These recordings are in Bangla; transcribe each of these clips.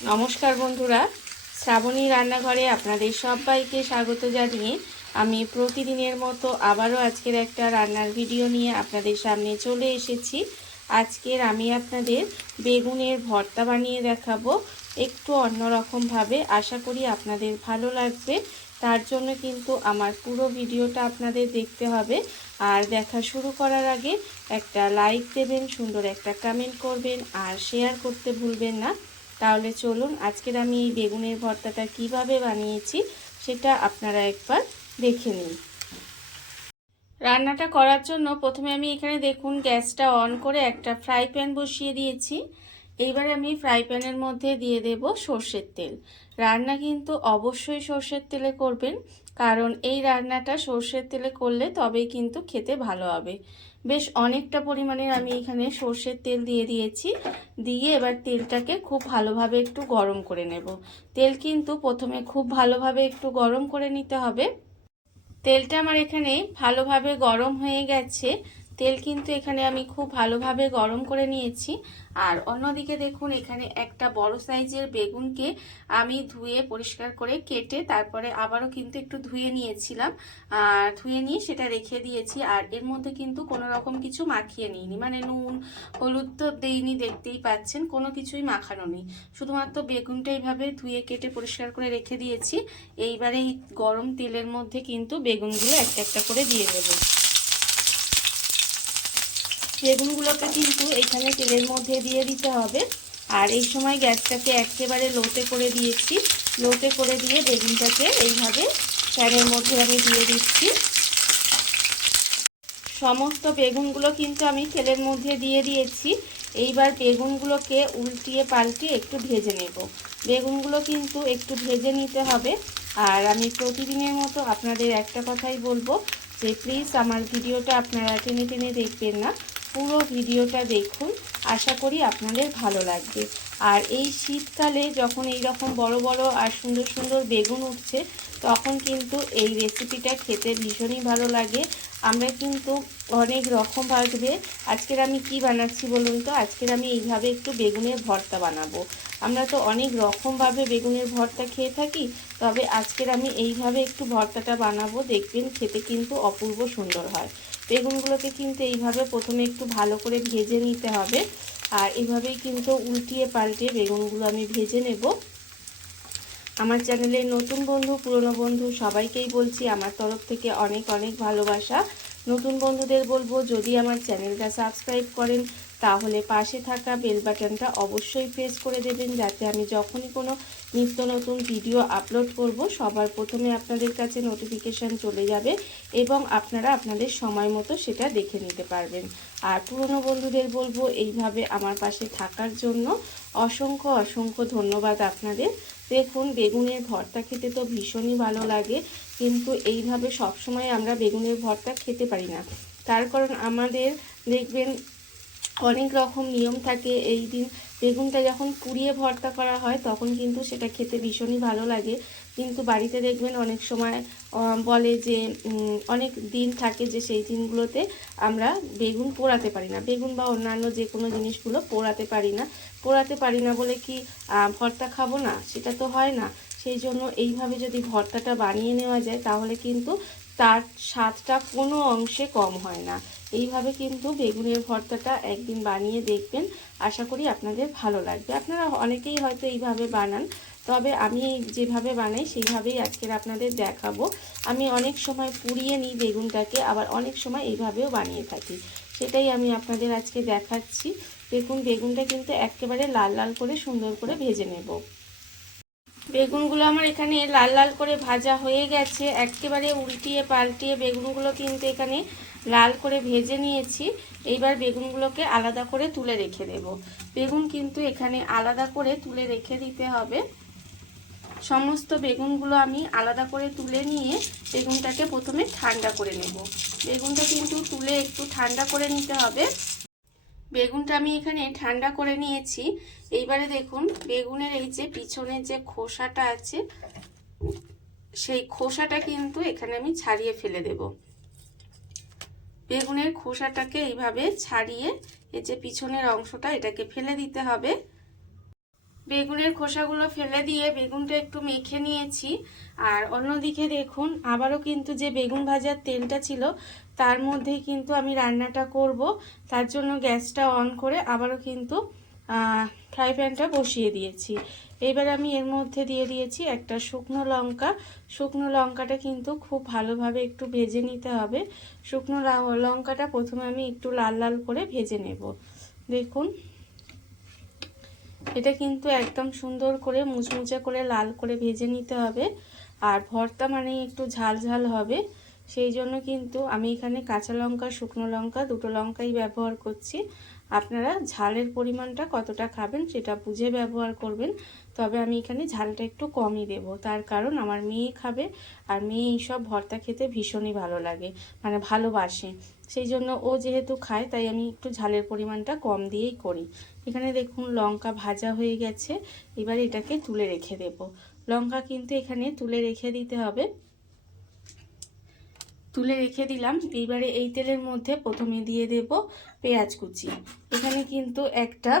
নমস্কার বন্ধুরা, শ্রাবণী রান্নাঘরে আপনাদের সবাইকে স্বাগত জানিয়ে আমি প্রতিদিনের মতো আবারও আজকের একটা রান্নার ভিডিও নিয়ে আপনাদের সামনে চলে এসেছি। আজকের আমি আপনাদের বেগুনের ভর্তা বানিয়ে দেখাবো একটু অন্যরকমভাবে। আশা করি আপনাদের ভালো লাগবে। তার জন্য কিন্তু আমার পুরো ভিডিওটা আপনাদের দেখতে হবে। আর দেখা শুরু করার আগে একটা লাইক দেবেন, সুন্দর একটা কমেন্ট করবেন আর শেয়ার করতে ভুলবেন না। তাহলে চলুন আজকের আমি এই বেগুনের ভর্তাটা কিভাবে বানিয়েছি সেটা আপনারা একবার দেখে নিন। রান্নাটা করার জন্য প্রথমে আমি এখানে দেখুন গ্যাসটা অন করে একটা ফ্রাই প্যান বসিয়ে দিয়েছি। এইবারে আমি ফ্রাই প্যানের মধ্যে দিয়ে দেব সর্ষের তেল। রান্না কিন্তু অবশ্যই সর্ষের তেলে করবেন, কারণ এই রান্নাটা সর্ষের তেলে করলে তবেই কিন্তু খেতে ভালো হবে। বেশ অনেকটা পরিমাণের আমি এখানে সর্ষের তেল দিয়ে দিয়েছি। দিয়ে এবার তেলটাকে খুব ভালোভাবে একটু গরম করে নেব। তেল কিন্তু প্রথমে খুব ভালোভাবে একটু গরম করে নিতে হবে। তেলটা আমার এখানে ভালোভাবে গরম হয়ে গেছে। তেল কিন্তু এখানে আমি খুব ভালোভাবে গরম করে নিয়েছি। আর অন্যদিকে দেখুন এখানে একটা বড় সাইজের বেগুনকে আমি ধুয়ে পরিষ্কার করে কেটে তারপরে আবারও কিন্তু একটু ধুয়ে নিয়েছিলাম। ধুয়ে নিয়ে সেটা রেখে দিয়েছি। আর এর মধ্যে কিন্তু কোনো রকম কিছু মাখিয়ে নিইনি, মানে নুন হলুদ তো দেইনি, দেখতেই পাচ্ছেন কোনো কিছুই মাখানো নেই। শুধুমাত্র বেগুনটা এইভাবে ধুয়ে কেটে পরিষ্কার করে রেখে দিয়েছি। এইবারে এই গরম তেলের মধ্যে কিন্তু বেগুনগুলো একটা একটা করে দিয়ে দেব। বেগুনগুলোকে কিন্তু এখানে তেলের মধ্যে দিয়ে দিতে হবে। আর এই সময় গ্যাসটাকে একেবারে লোতে করে দিয়েছি। লোতে করে দিয়ে বেগুনটাকে এইভাবে প্যানের মধ্যে আমি দিয়ে দিচ্ছি। সমস্ত বেগুনগুলো কিন্তু আমি তেলের মধ্যে দিয়ে দিয়েছি। এইবার বেগুনগুলোকে উল্টিয়ে পাল্টিয়ে একটু ভেজে নেব। বেগুনগুলো কিন্তু একটু ভেজে নিতে হবে। আর আমি প্রতিদিনের মতো আপনাদের একটা কথাই বলবো যে প্লিজ আমার ভিডিওটা আপনারা টেনে টেনে দেখবেন না, পুরো ভিডিওটা দেখুন। আশা করি আপনাদের ভালো লাগবে। আর এই শীতকালে যখন এই রকম বড় বড় আর সুন্দর সুন্দর বেগুন উঠছে, তখন কিন্তু এই রেসিপিটা খেতে ভীষণই ভালো লাগে। আমরা কিন্তু অনেক রকমভাবে আজকের আমি কি বানাচ্ছি বলুন তো, আজকের আমি এইভাবে একটু বেগুনের ভর্তা বানাবো। আমরা তো অনেক রকমভাবে বেগুনের ভর্তা খেয়ে থাকি, তবে আজকের আমি এইভাবে একটু ভর্তাটা বানাবো, দেখবেন খেতে কিন্তু অপূর্ব সুন্দর হয়। বেগুনগুলোকে কিন্তু এইভাবে প্রথমে একটু ভালো করে ভেজে নিতে হবে। আর এইভাবেই কিন্তু উল্টিয়ে পাল্টিয়ে বেগুনগুলো আমি ভেজে নেব। আমার চ্যানেলের নতুন বন্ধু পুরনো বন্ধু সবাইকেই বলছি আমার তরফ থেকে অনেক অনেক ভালোবাসা। নতুন বন্ধুদের বলবো যদি আমার চ্যানেলটা সাবস্ক্রাইব করেন তাহলে পাশে থাকা বেল বাটনটা অবশ্যই প্রেস করে দেবেন, যাতে আমি যখনই কোনো নিত্য নতুন ভিডিও আপলোড করব সবার প্রথমে আপনাদের কাছে নোটিফিকেশান চলে যাবে এবং আপনারা আপনাদের সময় মতো সেটা দেখে নিতে পারবেন। আর পুরনো বন্ধুদের বলবো এইভাবে আমার পাশে থাকার জন্য অসংখ্য অসংখ্য ধন্যবাদ আপনাদের। দেখুন বেগুনের ভর্তা খেতে তো ভীষণই ভালো লাগে, কিন্তু এইভাবে সবসময় আমরা বেগুনের ভর্তা খেতে পারি না। তার কারণ আমাদের দেখবেন অনেক রকম নিয়ম থাকে। এই দিন বেগুনটা যখন পুড়িয়ে ভর্তা করা হয় তখন কিন্তু সেটা খেতে ভীষণই ভালো লাগে, কিন্তু বাড়িতে দেখবেন অনেক সময় বলে যে অনেক দিন থাকে যে সেই দিনগুলোতে আমরা বেগুন পোড়াতে পারি না, বেগুন বা অন্যান্য যে কোনো জিনিসগুলো পোড়াতে পারি না বলে কি ভর্তা খাবো না, সেটা তো হয় না। সেই জন্য এইভাবে যদি ভর্তাটা বানিয়ে নেওয়া যায় তাহলে কিন্তু তার স্বাদটা কোনো অংশে কম হয় না। এইভাবে কিন্তু বেগুনের ভর্তাটা একদিন বানিয়ে দেখবেন, আশা করি আপনাদের ভালো লাগবে। আপনারা অনেকেই হয়তো এইভাবে বানান, তবে আমি যেভাবে বানাই সেইভাবেই আজকের আপনাদের দেখাবো। আমি অনেক সময় পুড়িয়ে নিই বেগুনটাকে, আবার অনেক সময় এইভাবেও বানিয়ে থাকি, সেটাই আমি আপনাদের আজকে দেখাচ্ছি। দেখুন বেগুনটা কিন্তু একেবারে লাল লাল করে সুন্দর করে ভেজে নেব। বেগুনগুলো আমার এখানে লাল লাল করে ভাজা হয়ে গেছে। একেবারে উল্টিয়ে পাল্টিয়ে বেগুনগুলো কিন্তু এখানে লাল করে ভেজে নিয়েছি। এইবার বেগুনগুলোকে আলাদা করে তুলে রেখে দেব। বেগুন কিন্তু এখানে আলাদা করে তুলে রেখে দিতে হবে। সমস্ত বেগুনগুলো আমি আলাদা করে তুলে নিয়ে বেগুনটাকে প্রথমে ঠান্ডা করে নেব। বেগুনটা কিন্তু তুলে একটু ঠান্ডা করে নিতে হবে। বেগুনটা আমি এখানে ঠান্ডা করে নিয়েছি। এইবারে দেখুন বেগুনের এই যে পিছনের যে খোসাটা আছে, সেই খোসাটা কিন্তু এখানে আমি ছাড়িয়ে ফেলে দেব। বেগুনের খোসাটাকে এইভাবে ছাড়িয়ে এই যে পিছনের অংশটা এটাকে ফেলে দিতে হবে। বেগুনের খোসাগুলো ফেলে দিয়ে বেগুনটা একটু মেখে নিয়েছি। আর অন্যদিকে দেখুন আবারও কিন্তু যে বেগুন ভাজার তেলটা ছিল তার মধ্যেই কিন্তু আমি রান্নাটা করব। তার জন্য গ্যাসটা অন করে আবারও কিন্তু ফ্রাই প্যানটা বসিয়ে দিয়েছি। এবার আমি এর মধ্যে দিয়ে দিয়েছি একটা শুকনো লঙ্কা। শুকনো লঙ্কাটা কিন্তু খুব ভালোভাবে একটু ভেজে নিতে হবে। শুকনো লঙ্কাটা প্রথমে আমি একটু লাল লাল করে ভেজে নেব। দেখুন এটা কিন্তু একদম সুন্দর করে মুচমুচে করে লাল করে ভেজে নিতে হবে। আর ভর্তা মানে একটু ঝাল ঝাল হবে, সেই জন্য কিন্তু আমি এখানে কাঁচা লঙ্কা শুকনো লঙ্কা দুটো লঙ্কাই ব্যবহার করছি। আপনারা ঝালের পরিমাণটা কতটা খাবেন সেটা বুঝে ব্যবহার করবেন। তবে আমি এখানে ঝালটা একটু কমই দেব, তার কারণ আমার মেয়ে খাবে আর মেয়ে এইসব ভর্তা খেতে ভীষণই ভালো লাগে, মানে ভালোবাসে। সেই জন্য ও যেহেতু খায় তাই আমি একটু ঝালের পরিমাণটা কম দিয়েই করি। এখানে দেখুন লঙ্কা ভাজা হয়ে গেছে, এবার এটাকে তুলে রেখে দেব। লঙ্কা কিন্তু এখানে তুলে রেখে দিতে হবে। তুলে রেখে দিলাম। এইবারে এই তেলের মধ্যে প্রথমে দিয়ে দেব পেঁয়াজ কুচি। এখানে কিন্তু একটা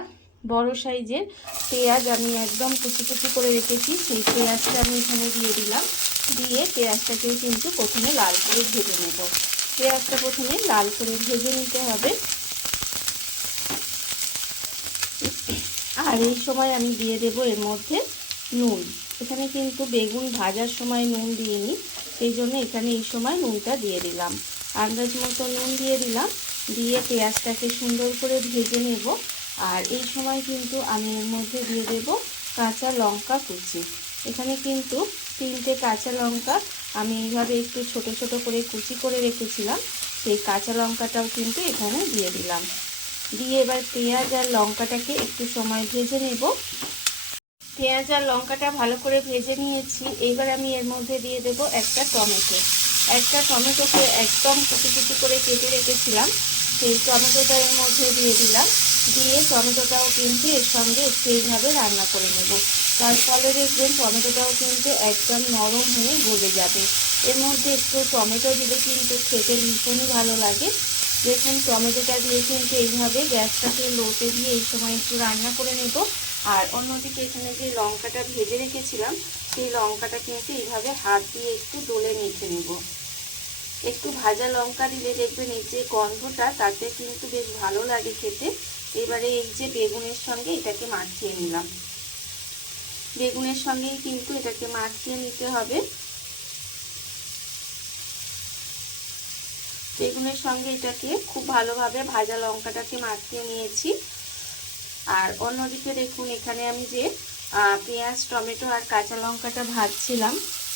বড় সাইজের পেঁয়াজ আমি একদম কুচি কুচি করে রেখেছি, সেই পেঁয়াজটা আমি এখানে দিয়ে দিলাম। দিয়ে পেঁয়াজটাকেও কিন্তু প্রথমে লাল করে ভেজে নেব। পেঁয়াজটা প্রথমে লাল করে ভেজে নিতে হবে। আর এই সময় আমি দিয়ে দেব এর মধ্যে নুন। এখানে কিন্তু বেগুন ভাজার সময় নুন দিইনি, সেই জন্য এখানে এই সময় নুনটা দিয়ে দিলাম। আন্দাজ মতো নুন দিয়ে দিলাম। দিয়ে পেঁয়াজটাকে সুন্দর করে ভেজে নেব। আর এই সময় কিন্তু আমি এর মধ্যে দিয়ে দেব কাঁচা লঙ্কা কুচি। এখানে কিন্তু 3টে কাঁচা লঙ্কা আমি এইভাবে একটু ছোট ছোট করে কুচি করে রেখেছিলাম, সেই কাঁচা লঙ্কাটাও কিন্তু এখানে দিয়ে দিলাম। দিয়ে এবার পেঁয়াজ আর লঙ্কাটাকে একটু সময় ভেজে নেব। পেঁয়াজ আর লঙ্কাটা ভালো করে ভেজে নিয়েছি। এইবার আমি এর মধ্যে দিয়ে দেব একটা টমেটো। একটা টমেটোকে একদম কুচি কুচি করে কেটে রেখেছিলাম, সেই টমেটোটা এর মধ্যে দিয়ে দিলাম। দিয়ে টমেটোটাও কিন্তু এর সঙ্গে একটু এইভাবে রান্না করে নেব। তার ফলে দেখবেন টমেটোটাও কিন্তু একদম নরম হয়ে গলে যাবে। এর মধ্যে একটু টমেটো দিলে কিন্তু খেতে ভীষণই ভালো লাগে। দেখুন টমেটোটা দিয়ে কিন্তু এইভাবে গ্যাসটাকে লোতে দিয়ে এই সময় একটু রান্না করে নেব। আর অন্যদিকে এখানে যে লঙ্কাটা ভেজে রেখেছিলাম সেই লঙ্কাটা কিন্তু এইভাবে হাত দিয়ে একটু ডলে মেখে নেব। একটু ভাজা লঙ্কা দিলে দেখবেন এই যে গন্ধটা তাতে কিন্তু বেশ ভালো লাগে খেতে। এবারে এই যে বেগুনের সঙ্গে এটাকে মাখিয়ে নিলাম। বেগুনের সঙ্গেই কিন্তু এটাকে মাখিয়ে নিতে হবে। বেগুনের সঙ্গে এটাকে খুব ভালোভাবে ভাজা লঙ্কাটাকে মাখিয়ে নিয়েছি। আর অন্যদিকে দেখুন এখানে আমি যে পেঁয়াজ টমেটো আর কাঁচা লঙ্কাটা ভাজছিলাম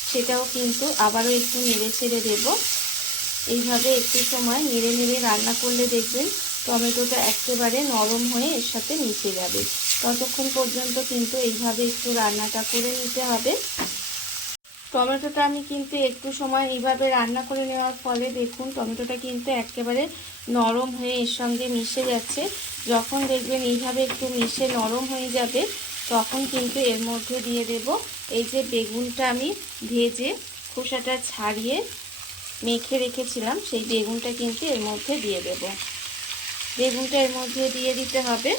সেটাও কিন্তু আবারও একটু নেড়ে ছেড়ে দেবো। এইভাবে একটু সময় নেড়ে নেড়ে রান্না করলে দেখবেন টমেটোটা একেবারে নরম হয়ে এর সাথে মিশে যাবে। ততক্ষণ পর্যন্ত কিন্তু এইভাবে একটু রান্নাটা করে নিতে হবে। টমেটোটা আমি কিন্তু একটু সময় এইভাবে রান্না করে নেওয়ার ফলে দেখুন টমেটোটা কিন্তু একেবারে নরম হয়ে এর সঙ্গে মিশে যাচ্ছে। যখন দেখবেন এইভাবে একটু মিশে নরম হয়ে যাবে তখন কিন্তু এর মধ্যে দিয়ে দেব এই যে বেগুনটা আমি ভেজে খোসাটা ছাড়িয়ে মেখে রেখেছিলাম, সেই বেগুনটা কিন্তু এর মধ্যে দিয়ে দেব। বেগুনটা এর মধ্যে দিয়ে দিতে হবে।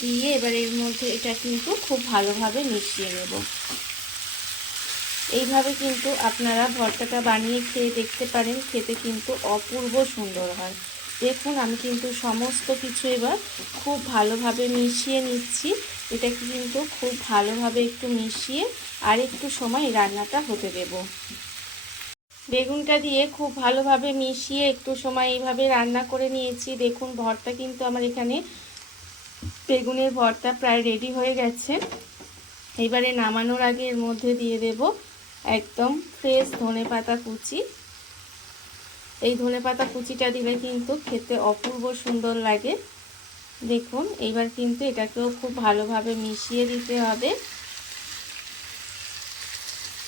দিয়ে এবার এর মধ্যে এটা কিন্তু খুব ভালোভাবে মিশিয়ে নেব। এইভাবে কিন্তু আপনারা ভর্তাটা বানিয়ে খেয়ে দেখতে পারেন, খেতে কিন্তু অপূর্ব সুন্দর হয়। দেখুন আমি কিন্তু সমস্ত কিছু এবার খুব ভালোভাবে মিশিয়ে নিচ্ছি। এটাকে কিন্তু খুব ভালোভাবে একটু মিশিয়ে আর একটু সময় রান্নাটা হতে দেব। বেগুনটা দিয়ে খুব ভালোভাবে মিশিয়ে একটু সময় এইভাবে রান্না করে নিয়েছি। দেখুন ভর্তা কিন্তু আমার এখানে বেগুনের ভর্তা প্রায় রেডি হয়ে গেছে। এবারে নামানোর আগে এর মধ্যে দিয়ে দেব একদম ফ্রেশ ধনেপাতা কুচি। এই ধনেপাতা কুচিটা দিলে কিন্তু খেতে অপূর্ব সুন্দর লাগে। দেখুন এইবার কিন্তু এটাকেও খুব ভালোভাবে মিশিয়ে দিতে হবে।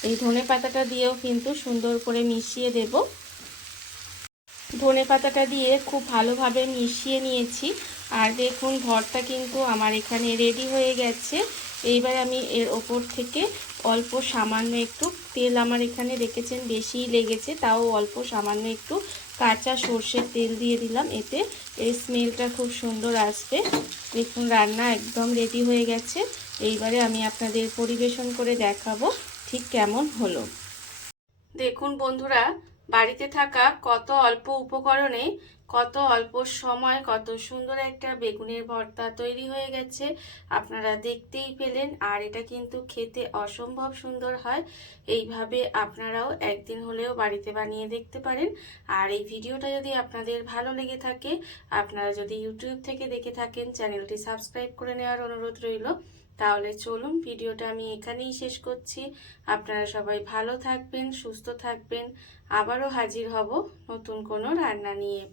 এই ধনেপাতাটা দিয়েও কিন্তু সুন্দর করে মিশিয়ে দেব। ধনেপাতাটা দিয়ে খুব ভালোভাবে মিশিয়ে নিয়েছি। আর দেখুন ভর্তা কিন্তু আমার এখানে রেডি হয়ে গেছে। এইবার আমি এর ওপর থেকে অল্প সামান্য একটু তেল আমার এখানে রেখেছেন, বেশিই লেগেছে তাও অল্প সামান্য একটু কাঁচা সর্ষের তেল দিয়ে দিলাম, এতে এর স্মেলটা খুব সুন্দর আসবে। দেখুন রান্না একদম রেডি হয়ে গেছে। এইবারে আমি আপনাদের পরিবেশন করে দেখাবো ঠিক কেমন হলো। দেখুন বন্ধুরা, বাড়িতে থাকা কত অল্প উপকরণে কত অল্প সময় কত সুন্দর একটা বেগুনের ভর্তা তৈরি হয়ে গেছে, আপনারা দেখতেই পেলেন। আর এটা কিন্তু খেতে অসম্ভব সুন্দর হয়। এইভাবে আপনারাও একদিন হলেও বাড়িতে বানিয়ে দেখতে পারেন। আর এই ভিডিওটা যদি আপনাদের ভালো লেগে থাকে, আপনারা যদি ইউটিউব থেকে দেখে থাকেন, চ্যানেলটি সাবস্ক্রাইব করে নেওয়ার অনুরোধ রইল। তাহলে চলুন ভিডিওটা আমি এখানেই শেষ করছি। আপনারা সবাই ভালো থাকবেন, সুস্থ থাকবেন। আবারও হাজির হব নতুন কোনো রান্না নিয়ে।